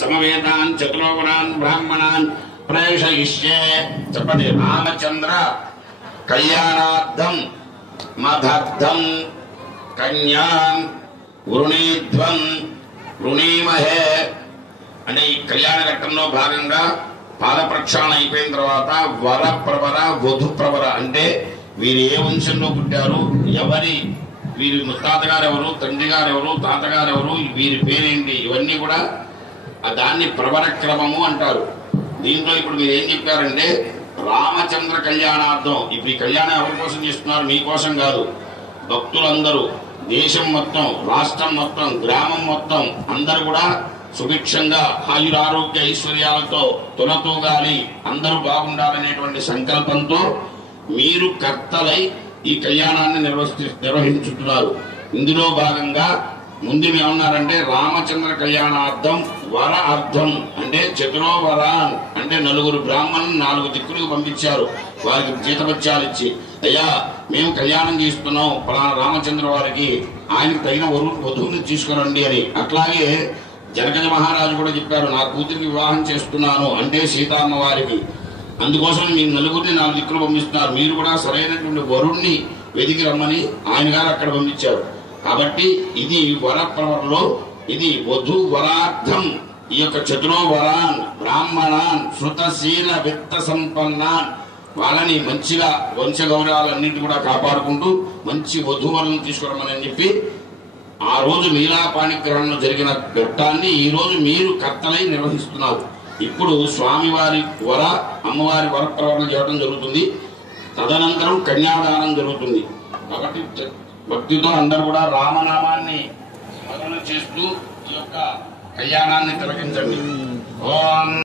సమవేతాన్ చతురోగుణాన్ బ్రాహ్మణాన్ ప్రేషయిష్యే. చెప్పండి. రామచంద్ర కళ్యాణార్థం మదర్థం కన్యాం వృణీధ్వం వృణీమహే. అంటే ఈ కళ్యాణ ఘట్టంలో భాగంగా పాద ప్రక్షాళన అయిపోయిన తర్వాత వర ప్రవర వధు ప్రవర అంటే వీరు ఏ వంశంలో పుట్టారు, వీరి ముత్తాత గారు ఎవరు, తండ్రి గారు ఎవరు, తాతగారు ఎవరు, వీరి పేరేంటి, ఇవన్నీ కూడా దాన్ని ప్రవర క్రమము అంటారు. దీంట్లో ఇప్పుడు మీరు ఏం చెప్పారంటే రామచంద్ర కళ్యాణార్థం. ఇప్పుడు ఈ కళ్యాణం ఎవరి కోసం చేస్తున్నారు? మీకోసం కాదు. భక్తులందరూ, దేశం మొత్తం, రాష్ట్రం మొత్తం, గ్రామం మొత్తం అందరూ కూడా సుభిక్షంగా ఆయురారోగ్య ఐశ్వర్యాలతో తొలతూగాలి, అందరూ బాగుండాలనేటువంటి సంకల్పంతో మీరు కర్తలై ఈ కళ్యాణాన్ని నిర్వహించుతున్నారు. ఇందులో భాగంగా ముందు ఏమన్నారంటే రామచంద్ర కళ్యాణార్థం వర అర్థం అంటే చతురో వరాన్ అంటే 4 బ్రాహ్మణులు 4 దిక్కులకు పంపించారు. వారికి జీతభత్యాలు ఇచ్చి, అయ్యా మేము కళ్యాణం చేస్తున్నాం పలానా రామచంద్ర వారికి, ఆయనకు తగిన వధువుని తీసుకురండి అని. అట్లాగే జనకజ మహారాజు కూడా చెప్పారు, నా కూతురికి వివాహం చేస్తున్నాను అంటే సీతామ్మ వారికి. అందుకోసం మీరు 4 దిక్కులు పంపిస్తున్నారు. మీరు కూడా సరైనటువంటి వరుణ్ణి వెతికి రమ్మని ఆయన గారు అక్కడ పంపించారు. కాబట్టి ఇది వర ప్రవరలో ఇది వధు వరార్థం. ఈ యొక్క చతురో వరాన్ బ్రాహ్మణాన్ శృతశీల విత్త సంపన్నాన్ వాళ్ళని మంచిగా వంశ గౌరవాలన్నింటి కూడా కాపాడుకుంటూ మంచి వధువరులను తీసుకురమ్మని చెప్పి ఆ రోజు లీలాపాణిగ్రహణంలో జరిగిన ఘట్టాన్ని ఈ రోజు మీరు కర్తలై నిర్వహిస్తున్నారు. ఇప్పుడు స్వామివారి వర అమ్మవారి వర ప్రవరణ చేయడం జరుగుతుంది. తదనంతరం కన్యాదానం జరుగుతుంది. కాబట్టి భక్తితో అందరూ కూడా రామనామాన్ని స్మరణ చేస్తూ ఈ యొక్క కళ్యాణాన్ని తిలకించండి.